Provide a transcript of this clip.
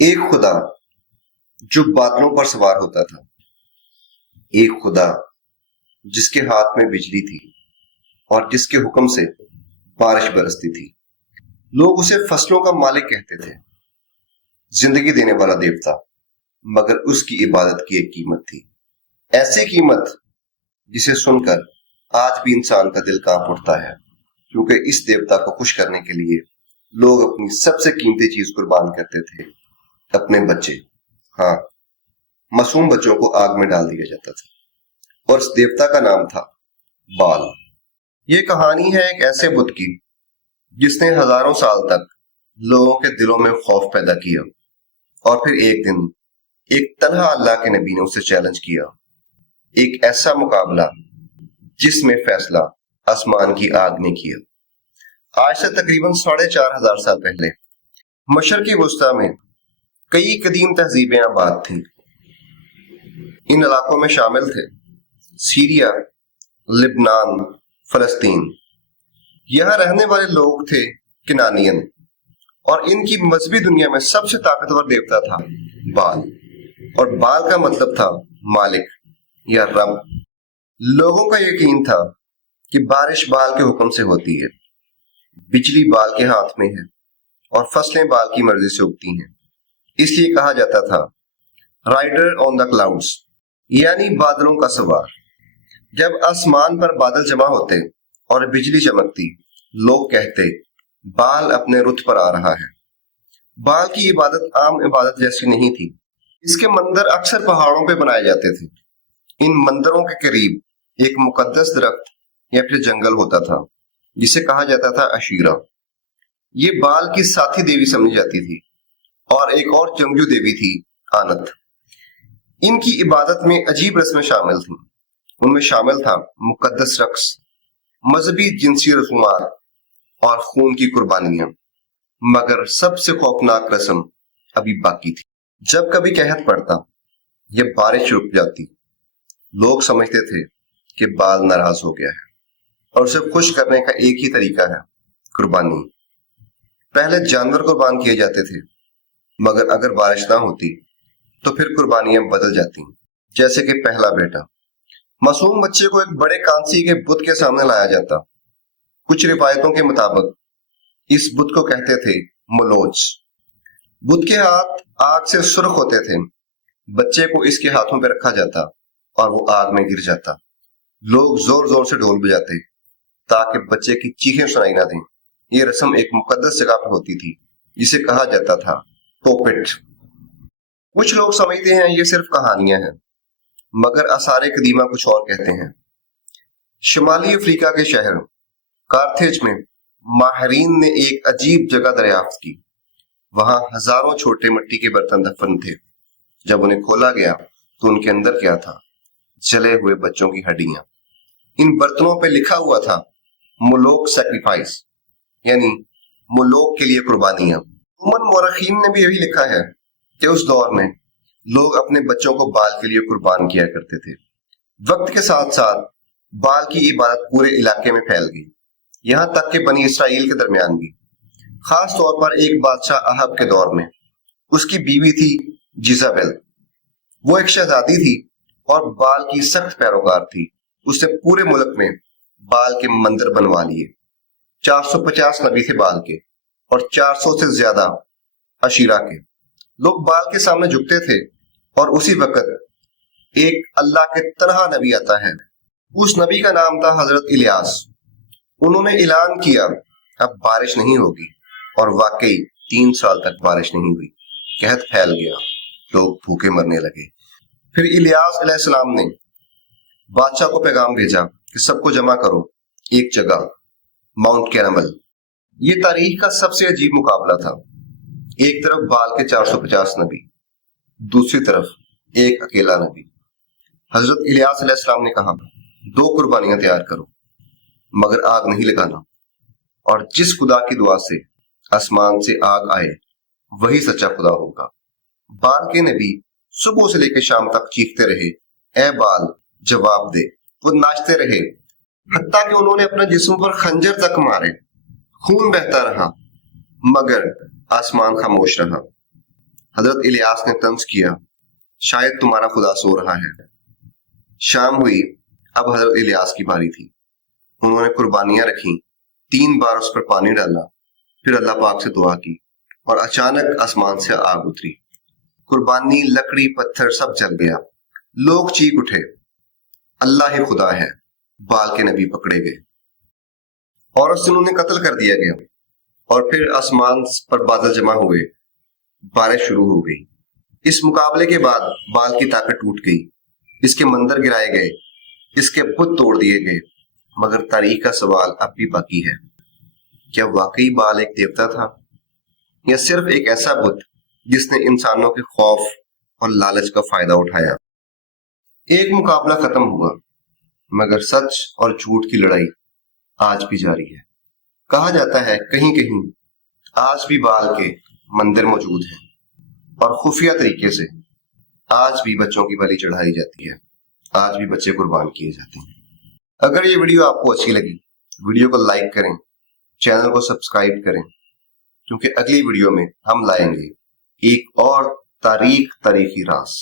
ایک خدا جو بادلوں پر سوار ہوتا تھا، ایک خدا جس کے ہاتھ میں بجلی تھی اور جس کے حکم سے بارش برستی تھی۔ لوگ اسے فصلوں کا مالک کہتے تھے، زندگی دینے والا دیوتا، مگر اس کی عبادت کی ایک قیمت تھی، ایسی قیمت جسے سن کر آج بھی انسان کا دل کانپ اٹھتا ہے، کیونکہ اس دیوتا کو خوش کرنے کے لیے لوگ اپنی سب سے قیمتی چیز قربان کرتے تھے، اپنے بچے۔ ہاں، معصوم بچوں کو آگ میں ڈال دیا جاتا تھا، اور اس دیوتا کا نام تھا بال۔ یہ کہانی ہے ایک ایسے بت کی جس نے ہزاروں سال تک لوگوں کے دلوں میں خوف پیدا کیا، اور پھر ایک دن ایک تنہا اللہ کے نبی نے اسے چیلنج کیا، ایک ایسا مقابلہ جس میں فیصلہ آسمان کی آگ نے کیا۔ آج سے تقریباً 4500 سال پہلے مشرقی وسطی میں کئی قدیم تہذیبیں آباد تھیں۔ ان علاقوں میں شامل تھے سیریا، لبنان، فلسطین۔ یہاں رہنے والے لوگ تھے کنانین، اور ان کی مذہبی دنیا میں سب سے طاقتور دیوتا تھا بال، اور بال کا مطلب تھا مالک یا رب۔ لوگوں کا یقین تھا کہ بارش بال کے حکم سے ہوتی ہے، بجلی بال کے ہاتھ میں ہے، اور فصلیں بال کی مرضی سے اگتی ہیں۔ اس لیے کہا جاتا تھا رائڈر آن دا کلاؤڈز، یعنی بادلوں کا سوار۔ جب آسمان پر بادل جمع ہوتے اور بجلی چمکتی، لوگ کہتے بال اپنے رت پر آ رہا ہے۔ بال کی عبادت عام عبادت جیسی نہیں تھی۔ اس کے مندر اکثر پہاڑوں پہ بنائے جاتے تھے۔ ان مندروں کے قریب ایک مقدس درخت یا پھر جنگل ہوتا تھا جسے کہا جاتا تھا عشیرہ۔ یہ بال کی ساتھی دیوی سمجھی جاتی تھی، اور ایک اور جنگجو دیوی تھی آنت۔ ان کی عبادت میں عجیب رسمیں شامل تھیں۔ ان میں شامل تھا مقدس رقص، مذہبی جنسی رسومات اور خون کی قربانیاں، مگر سب سے خوفناک رسم ابھی باقی تھی۔ جب کبھی قحط پڑتا یا بارش رک جاتی، لوگ سمجھتے تھے کہ بال ناراض ہو گیا ہے، اور اسے خوش کرنے کا ایک ہی طریقہ ہے قربانی۔ پہلے جانور قربان کیے جاتے تھے، مگر اگر بارش نہ ہوتی تو پھر قربانیاں بدل جاتی، جیسے کہ پہلا بیٹا۔ معصوم بچے کو ایک بڑے کانسی کے بت کے سامنے لایا جاتا۔ کچھ روایتوں کے مطابق اس بت کو کہتے تھے مولوچ۔ بت کے ہاتھ آگ سے سرخ ہوتے تھے۔ بچے کو اس کے ہاتھوں پہ رکھا جاتا اور وہ آگ میں گر جاتا۔ لوگ زور زور سے ڈھول بجاتے تاکہ بچے کی چیخیں سنائی نہ دیں۔ یہ رسم ایک مقدس جگہ پر ہوتی تھی جسے کہا جاتا تھا پوپٹ۔ کچھ لوگ سمجھتے ہیں یہ صرف کہانیاں ہیں، مگر آثار قدیمہ کچھ اور کہتے ہیں۔ شمالی افریقہ کے شہر کارتھیج میں ماہرین نے ایک عجیب جگہ دریافت کی۔ وہاں ہزاروں چھوٹے مٹی کے برتن دفن تھے۔ جب انہیں کھولا گیا تو ان کے اندر کیا تھا؟ جلے ہوئے بچوں کی ہڈیاں۔ ان برتنوں پہ لکھا ہوا تھا مولوک سیکریفائس، یعنی مولوک کے لیے قربانیاں۔ عموماً مورخین نے بھی یہی لکھا ہے کہ اس دور میں لوگ اپنے بچوں کو بال کے لیے قربان کیا کرتے تھے۔ وقت کے ساتھ ساتھ بال کی عبادت پورے علاقے میں پھیل گئی، یہاں تک کہ بنی اسرائیل کے درمیان بھی، خاص طور پر ایک بادشاہ احب کے دور میں۔ اس کی بیوی تھی جیزابل۔ وہ ایک شہزادی تھی اور بال کی سخت پیروکار تھی۔ اس نے پورے ملک میں بال کے مندر بنوا لیے۔ 450 نبی تھے بال کے، اور 400 سے زیادہ عشیرہ کے۔ لوگ بال کے سامنے جھکتے تھے، اور اسی وقت ایک اللہ کے تنہا نبی آتا ہے۔ اس نبی کا نام تھا حضرت الیاس۔ انہوں نے اعلان کیا اب بارش نہیں ہوگی، اور واقعی 3 سال تک بارش نہیں ہوئی۔ قحط پھیل گیا، لوگ بھوکے مرنے لگے۔ پھر الیاس علیہ السلام نے بادشاہ کو پیغام بھیجا کہ سب کو جمع کرو ایک جگہ، ماؤنٹ کیرمل۔ یہ تاریخ کا سب سے عجیب مقابلہ تھا۔ ایک طرف بال کے 450 نبی، دوسری طرف ایک اکیلا نبی۔ حضرت الیاس علیہ السلام نے کہا 2 قربانیاں تیار کرو، مگر آگ نہیں لگانا، اور جس خدا کی دعا سے آسمان سے آگ آئے وہی سچا خدا ہوگا۔ بال کے نبی صبح سے لے کے شام تک چیختے رہے، اے بال جواب دے۔ وہ ناچتے رہے، حتیٰ کہ انہوں نے اپنے جسم پر خنجر تک مارے۔ خون بہتا رہا، مگر آسمان خاموش رہا۔ حضرت الیاس نے طنز کیا، شاید تمہارا خدا سو رہا ہے۔ شام ہوئی، اب حضرت الیاس کی باری تھی۔ انہوں نے قربانیاں رکھیں، 3 بار اس پر پانی ڈالا، پھر اللہ پاک سے دعا کی اور اچانک آسمان سے آگ اتری۔ قربانی، لکڑی، پتھر سب جل گیا۔ لوگ چیخ اٹھے، اللہ ہی خدا ہے۔ بال کے نبی پکڑے گئے اور اس دن انہیں قتل کر دیا گیا۔ اور پھر آسمان پر بادل جمع ہوئے، بارش شروع ہو گئی۔ اس مقابلے کے بعد بال کی طاقت ٹوٹ گئی، اس کے مندر گرائے گئے، اس کے بت توڑ دیے گئے، مگر تاریخ کا سوال اب بھی باقی ہے، کیا واقعی بال ایک دیوتا تھا یا صرف ایک ایسا بت جس نے انسانوں کے خوف اور لالچ کا فائدہ اٹھایا؟ ایک مقابلہ ختم ہوا، مگر سچ اور جھوٹ کی لڑائی آج بھی جاری ہے۔ کہا جاتا ہے کہیں کہیں آج بھی بال کے مندر موجود ہیں اور خفیہ طریقے سے آج بھی بچوں کی بلی چڑھائی جاتی ہے، آج بھی بچے قربان کیے جاتے ہیں۔ اگر یہ ویڈیو آپ کو اچھی لگی، ویڈیو کو لائک کریں، چینل کو سبسکرائب کریں، کیونکہ اگلی ویڈیو میں ہم لائیں گے ایک اور تاریخی راز۔